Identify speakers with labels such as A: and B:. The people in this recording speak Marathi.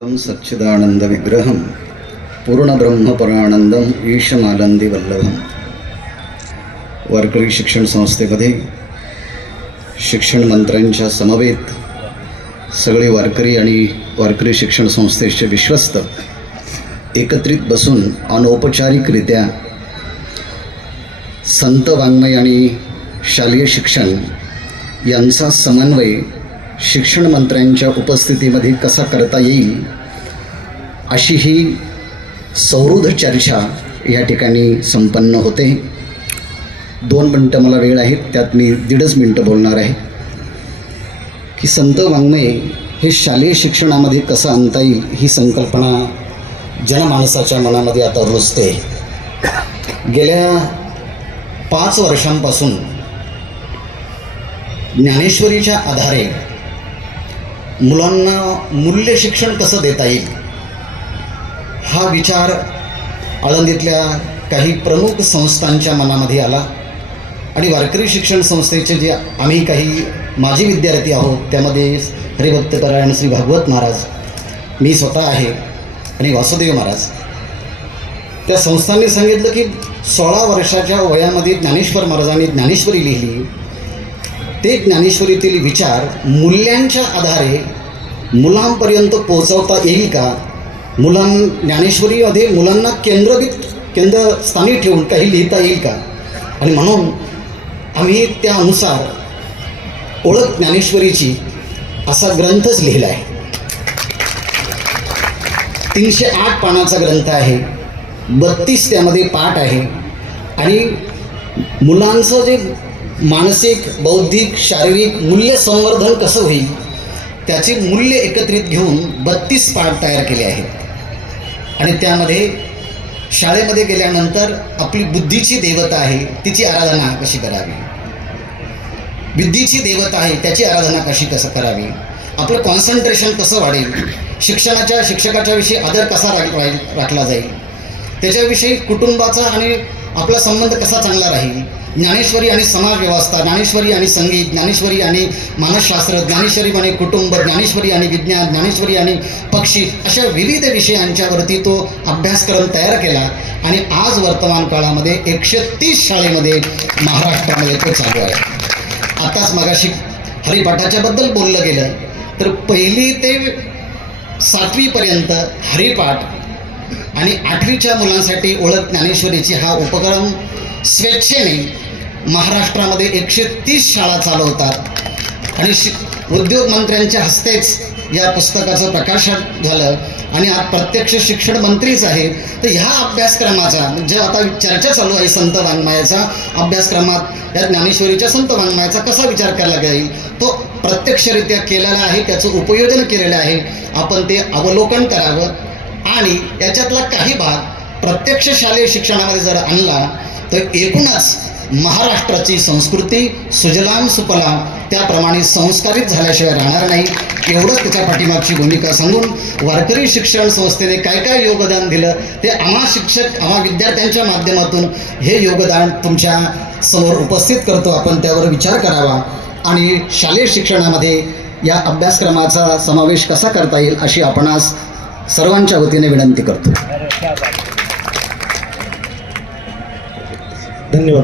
A: सच्चिदानंद विग्रहम पूर्णब्रह्मपरानंदम ईशमालंदी वल्लभम वारकरी शिक्षण संस्थेमध्ये शिक्षण मंत्र्यांच्या समवेत सगळे वारकरी आणि वारकरी शिक्षण संस्थेचे विश्वस्त एकत्रित बसून अनौपचारिकरित्या संत वाङ्मय आणि शालेय शिक्षण यांचा समन्वय शिक्षण मंत्र्यांच्या उपस्थितीमध्ये कसा करता येईल अशी ही सौहृद चर्चा या ठिकाणी संपन्न होते. दोन मिनटं मला वेळ आहेत त्यात मी दीडच मिनटं बोलणार आहे. की संत वाङ्मय हे शालेय शिक्षणामध्ये कसं आणता येईल ही संकल्पना जनमानसाच्या मनामध्ये आता रुजते. गेल्या पाच वर्षांपासून ज्ञानेश्वरीच्या आधारे मुलांना मूल्य शिक्षण कसं देता येईल? हा विचार आळंदीतल्या काही प्रमुख संस्थांच्या मनामध्ये आला. आणि वारकरी शिक्षण संस्थेचे जे आम्ही काही माजी विद्यार्थी आहोत त्यामध्ये हरिभक्तपरायण श्री भागवत महाराज मी स्वतः आहे आणि वासुदेव महाराज. त्या संस्थांनी सांगितलं की सोळा वर्षाच्या वयामध्ये ज्ञानेश्वर महाराजांनी ज्ञानेश्वरी लिहिली. ते ज्ञानेश्वरीतील विचार मूल्यांच्या आधारे मुलांपर्यंत पोहोचवता येईल का? मुलां ज्ञानेश्वरीमध्ये मुलांना केंद्रबित केंद्रस्थानी ठेवून काही लिहिता येईल का? आणि म्हणून आम्ही त्यानुसार ओळख ज्ञानेश्वरीची असा ग्रंथच लिहिला आहे. तीनशे आठ पानाचा ग्रंथ आहे. बत्तीस त्यामध्ये पाठ आहे. आणि मुलांचं जे मानसिक बौद्धिक शारीरिक मूल्य संवर्धन कसं होईल त्याचे मूल्य एकत्रित घेऊन बत्तीस पाठ तयार केले आहेत. आणि त्यामध्ये शाळेमध्ये गेल्यानंतर आपली बुद्धीची देवता आहे तिची आराधना कशी करावी? विद्येची देवता आहे त्याची आराधना कशी कसं करावी? आपलं कॉन्सन्ट्रेशन कसं वाढेल? शिक्षणाच्या शिक्षकाच्या विषयी आदर कसा राख राहील राखला जाईल? त्याच्याविषयी कुटुंबाचा आणि आपला संबंध कसा चांगला राहील? ज्ञानेश्वरी आणि समाज व्यवस्था ज्ञानेश्वरी आणि संगीत ज्ञानेश्वरी आणि मानसशास्त्र ज्ञानेश्वरी आणि कुटुंब ज्ञानेश्वरी आणि विज्ञान ज्ञानेश्वरी आणि पक्षी अशा विविध विषयांच्यावरती तो अभ्यासक्रम तयार केला आणि आज वर्तमान काळामध्ये एकशे तीस शाळेमध्ये महाराष्ट्रामध्ये तो चालू आहे. आताच मगाशी हरिपाठाच्याबद्दल बोललं गेलं तर पहिली ते सातवीपर्यंत हरिपाठ आणि आठवीच्या मुलांसाठी ओळख ज्ञानेश्वरीची हा उपक्रम स्वेच्छेने महाराष्ट्रामध्ये एकशे तीस शाळा चालवतात. आणि शि उद्योग मंत्र्यांच्या हस्तेच या पुस्तकाचं प्रकाशन झालं. आणि आज प्रत्यक्ष शिक्षण मंत्रीच आहे. तर ह्या अभ्यासक्रमाचा जे आता चर्चा चालू आहे संत वाङ्मयाचा अभ्यासक्रमात. या ज्ञानेश्वरीच्या संत वाङ्मयाचा कसा विचार केला जाईल तो प्रत्यक्षरित्या केलेला आहे त्याचं उपयोजन केलेलं आहे. आपण ते अवलोकन करावं. आणि याच्यातला काही भाग प्रत्यक्ष शालेय शिक्षणामध्ये जर आणला तर एकूणच महाराष्ट्राची संस्कृती सुजलाम सुफलाम त्याप्रमाणे संस्कारित झाल्याशिवाय राहणार नाही. एवढंच त्याच्या पाठीमागची भूमिका सांगून वारकरी शिक्षण संस्थेने काय काय योगदान दिलं ते आम्हा शिक्षक आम्हा विद्यार्थ्यांच्या माध्यमातून हे योगदान तुमच्यासमोर उपस्थित करतो. आपण त्यावर विचार करावा. आणि शालेय शिक्षणामध्ये या अभ्यासक्रमाचा समावेश कसा करता येईल अशी आपणास सर्वांच्या वतीने विनंती करतो.
B: धन्यवाद.